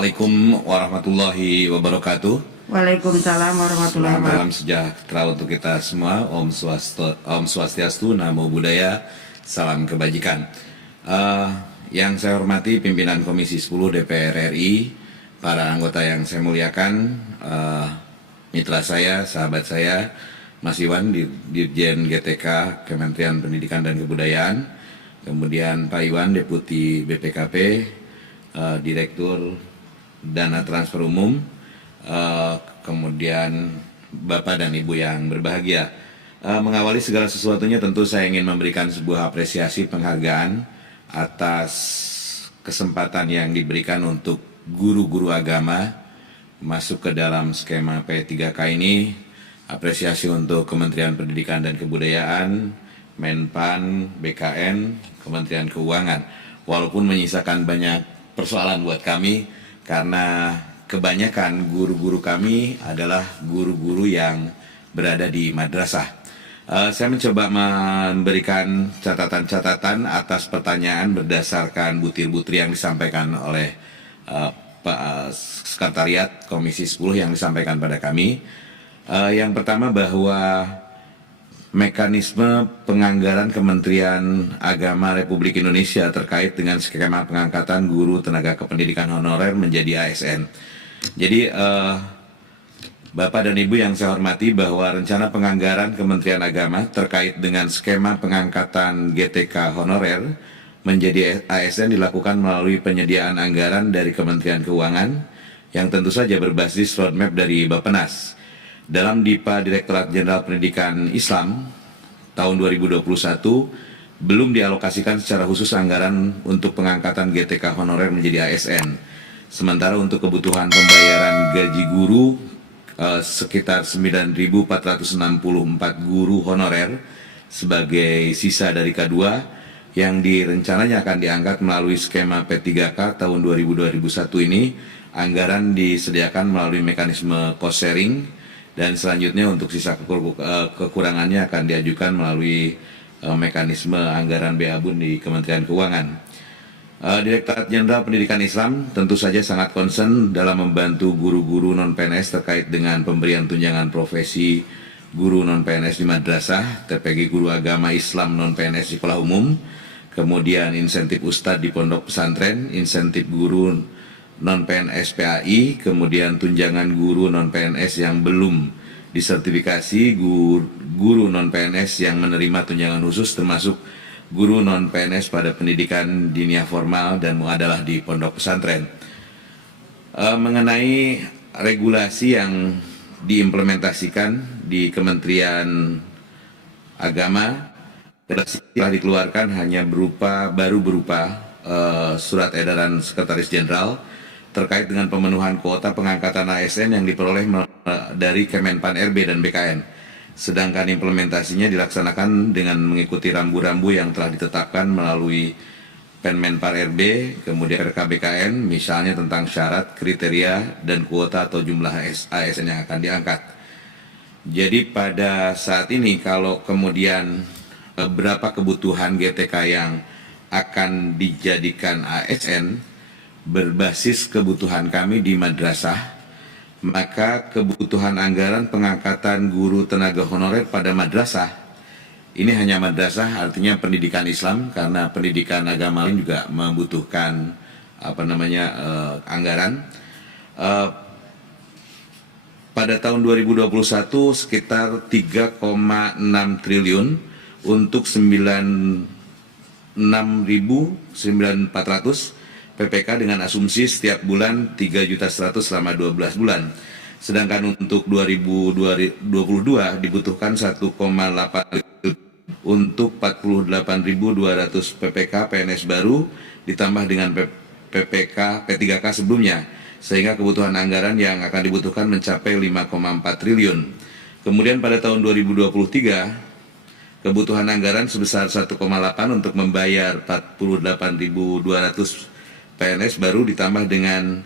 Assalamualaikum warahmatullahi wabarakatuh. Waalaikumsalam warahmatullahi Selamat malam wabarakatuh. sejahtera untuk kita semua. Om Swastiastu, Namo Buddhaya, salam kebajikan. Yang saya hormati pimpinan Komisi 10 DPR RI, para anggota yang saya muliakan, mitra saya, sahabat saya, Mas Iwan, Dirjen GTK Kementerian Pendidikan dan Kebudayaan, kemudian Pak Iwan, Deputi BPKP, Direktur Dana Transfer Umum, kemudian Bapak dan Ibu yang berbahagia. Mengawali segala sesuatunya tentu saya ingin memberikan sebuah apresiasi penghargaan atas kesempatan yang diberikan untuk guru-guru agama masuk ke dalam skema P3K ini. Apresiasi untuk Kementerian Pendidikan dan Kebudayaan, Menpan, BKN, Kementerian Keuangan. Walaupun menyisakan banyak persoalan buat kami, karena kebanyakan guru-guru kami adalah guru-guru yang berada di madrasah. Saya mencoba memberikan catatan-catatan atas pertanyaan berdasarkan butir-butir yang disampaikan oleh Pak Sekretariat Komisi 10 yang disampaikan pada kami. Yang pertama bahwa mekanisme penganggaran Kementerian Agama Republik Indonesia terkait dengan skema pengangkatan guru tenaga kependidikan honorer menjadi ASN. Jadi Bapak dan Ibu yang saya hormati, bahwa rencana penganggaran Kementerian Agama terkait dengan skema pengangkatan GTK honorer menjadi ASN dilakukan melalui penyediaan anggaran dari Kementerian Keuangan yang tentu saja berbasis roadmap dari Bappenas. Dalam DIPA Direktorat Jenderal Pendidikan Islam tahun 2021 belum dialokasikan secara khusus anggaran untuk pengangkatan GTK honorer menjadi ASN. Sementara untuk kebutuhan pembayaran gaji guru sekitar 9.464 guru honorer sebagai sisa dari K2 yang direncananya akan diangkat melalui skema P3K tahun 2021 ini, anggaran disediakan melalui mekanisme cost sharing. Dan selanjutnya untuk sisa kekurangannya akan diajukan melalui mekanisme anggaran BABUN di Kementerian Keuangan. Direktorat Jenderal Pendidikan Islam tentu saja sangat concern dalam membantu guru-guru non-PNS terkait dengan pemberian tunjangan profesi guru non-PNS di madrasah, TPG guru agama Islam non-PNS di sekolah umum, kemudian insentif ustadz di pondok pesantren, insentif guru non-PNS PAI, kemudian tunjangan guru non-PNS yang belum disertifikasi, guru non-PNS yang menerima tunjangan khusus, termasuk guru non-PNS pada pendidikan diniyah formal dan muadalah di pondok pesantren. Mengenai regulasi yang diimplementasikan di Kementerian Agama, telah dikeluarkan hanya berupa surat edaran Sekretaris Jenderal terkait dengan pemenuhan kuota pengangkatan ASN yang diperoleh dari Kemenpan RB dan BKN. Sedangkan implementasinya dilaksanakan dengan mengikuti rambu-rambu yang telah ditetapkan melalui Penmenpar RB, kemudian RKBKN, misalnya tentang syarat, kriteria, dan kuota atau jumlah ASN yang akan diangkat. Jadi pada saat ini kalau kemudian berapa kebutuhan GTK yang akan dijadikan ASN berbasis kebutuhan kami di madrasah, maka kebutuhan anggaran pengangkatan guru tenaga honorer pada madrasah, ini hanya madrasah artinya pendidikan Islam, karena pendidikan agama lain juga membutuhkan anggaran. Pada tahun 2021 sekitar 3,6 triliun untuk 96.400 PPK dengan asumsi setiap bulan 3.100.000 selama 12 bulan. Sedangkan untuk 2022 dibutuhkan 1,8 untuk 48.200 PPK PNS baru ditambah dengan PPK P3K sebelumnya, sehingga kebutuhan anggaran yang akan dibutuhkan mencapai 5,4 triliun. Kemudian pada tahun 2023 kebutuhan anggaran sebesar 1,8 untuk membayar 48.200 PNS baru ditambah dengan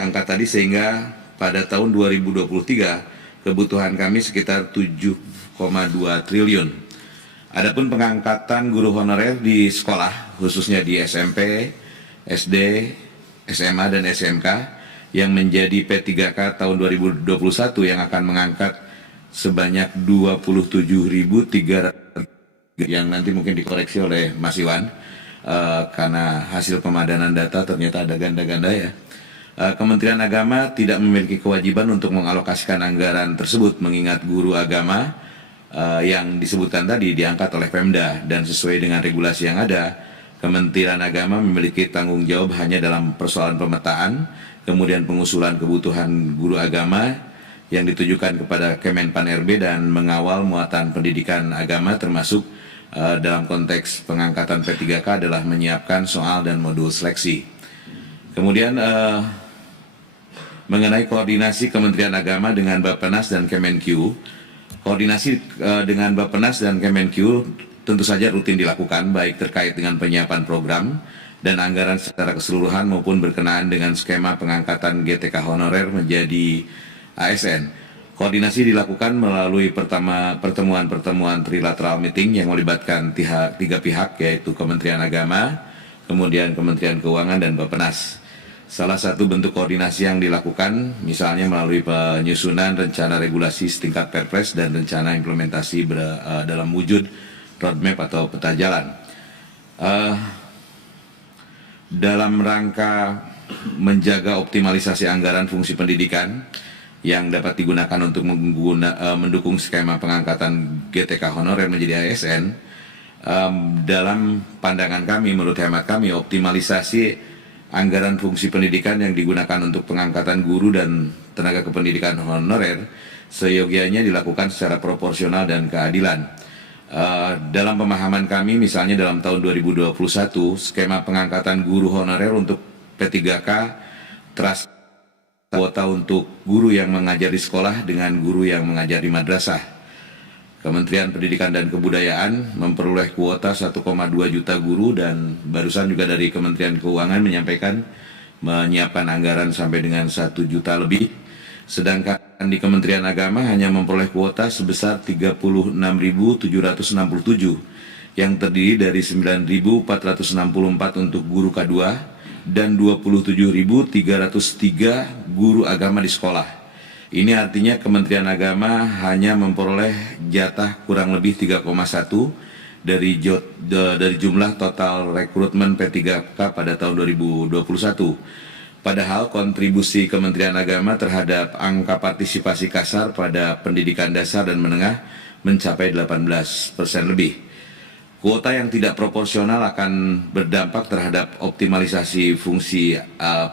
angka tadi, sehingga pada tahun 2023 kebutuhan kami sekitar 7,2 triliun. Adapun pengangkatan guru honorer di sekolah, khususnya di SMP, SD, SMA dan SMK yang menjadi P3K tahun 2021 yang akan mengangkat sebanyak 27.300 yang nanti mungkin dikoreksi oleh Mas Iwan karena hasil pemadanan data ternyata ada ganda-ganda ya. Kementerian Agama tidak memiliki kewajiban untuk mengalokasikan anggaran tersebut mengingat guru agama yang disebutkan tadi diangkat oleh Pemda dan sesuai dengan regulasi yang ada, Kementerian Agama memiliki tanggung jawab hanya dalam persoalan pemetaan, kemudian pengusulan kebutuhan guru agama yang ditujukan kepada Kemenpan RB dan mengawal muatan pendidikan agama termasuk dalam konteks pengangkatan P3K adalah menyiapkan soal dan modul seleksi. Kemudian mengenai koordinasi Kementerian Agama dengan Bappenas dan Kemenkyu, koordinasi dengan Bappenas dan Kemenkyu tentu saja rutin dilakukan baik terkait dengan penyiapan program dan anggaran secara keseluruhan maupun berkenaan dengan skema pengangkatan GTK honorer menjadi ASN. Koordinasi dilakukan melalui pertemuan-pertemuan trilateral meeting yang melibatkan tiga pihak yaitu Kementerian Agama, kemudian Kementerian Keuangan dan Bappenas. Salah satu bentuk koordinasi yang dilakukan misalnya melalui penyusunan rencana regulasi setingkat Perpres dan rencana implementasi dalam wujud roadmap atau peta jalan. Dalam rangka menjaga optimalisasi anggaran fungsi pendidikan yang dapat digunakan untuk mendukung skema pengangkatan GTK honorer menjadi ASN, dalam pandangan kami, menurut hemat kami, optimalisasi anggaran fungsi pendidikan yang digunakan untuk pengangkatan guru dan tenaga kependidikan honorer seyogianya dilakukan secara proporsional dan keadilan. Dalam pemahaman kami, misalnya dalam tahun 2021, skema pengangkatan guru honorer untuk P3K terasa kuota untuk guru yang mengajar di sekolah dengan guru yang mengajar di madrasah. Kementerian Pendidikan dan Kebudayaan memperoleh kuota 1,2 juta guru dan barusan juga dari Kementerian Keuangan menyampaikan menyiapkan anggaran sampai dengan 1 juta lebih. Sedangkan di Kementerian Agama hanya memperoleh kuota sebesar 36.767 yang terdiri dari 9.464 untuk guru K2 dan 27.303 guru agama di sekolah. Ini artinya Kementerian Agama hanya memperoleh jatah kurang lebih 3,1 dari jumlah total rekrutmen P3K pada tahun 2021. Padahal kontribusi Kementerian Agama terhadap angka partisipasi kasar pada pendidikan dasar dan menengah mencapai 18% lebih. Kuota yang tidak proporsional akan berdampak terhadap optimalisasi fungsi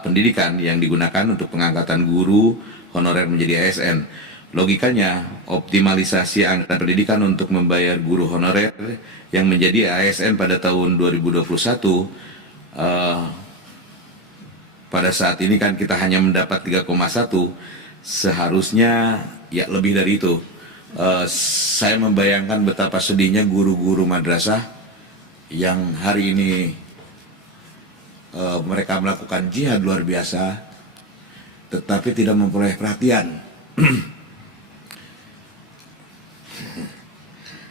pendidikan yang digunakan untuk pengangkatan guru honorer menjadi ASN. Logikanya, optimalisasi anggaran pendidikan untuk membayar guru honorer yang menjadi ASN pada tahun 2021, pada saat ini kan kita hanya mendapat 3,1, seharusnya ya lebih dari itu. Saya membayangkan betapa sedihnya guru-guru madrasah yang hari ini mereka melakukan jihad luar biasa, tetapi tidak memperoleh perhatian.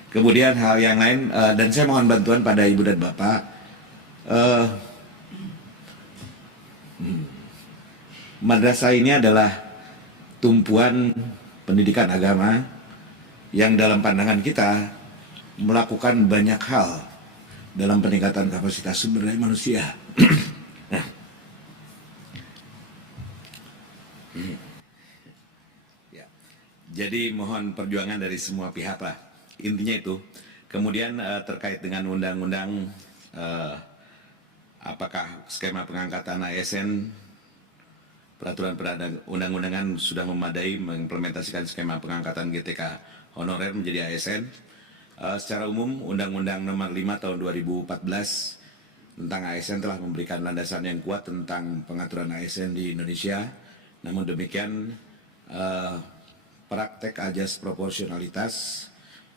Kemudian hal yang lain, dan saya mohon bantuan pada Ibu dan Bapak, madrasah ini adalah tumpuan pendidikan agama yang dalam pandangan kita melakukan banyak hal dalam peningkatan kapasitas sumber daya manusia. Ya. Jadi mohon perjuangan dari semua pihak lah. Intinya itu. Kemudian terkait dengan undang-undang, apakah skema pengangkatan ASN, peraturan undang-undangan sudah memadai mengimplementasikan skema pengangkatan GTK honorer menjadi ASN. Secara umum, Undang-Undang Nomor 5 Tahun 2014 tentang ASN telah memberikan landasan yang kuat tentang pengaturan ASN di Indonesia. Namun demikian, praktek ajas proporsionalitas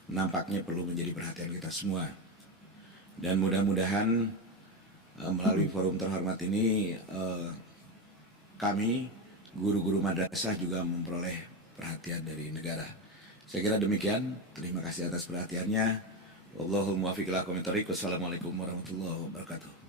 nampaknya perlu menjadi perhatian kita semua. Dan mudah-mudahan melalui forum terhormat ini, kami, guru-guru madrasah juga memperoleh perhatian dari negara. Saya kira demikian. Terima kasih atas perhatiannya. Wallahul muwaffiq ila aqwamit thoriq. Wassalamualaikum warahmatullahi wabarakatuh.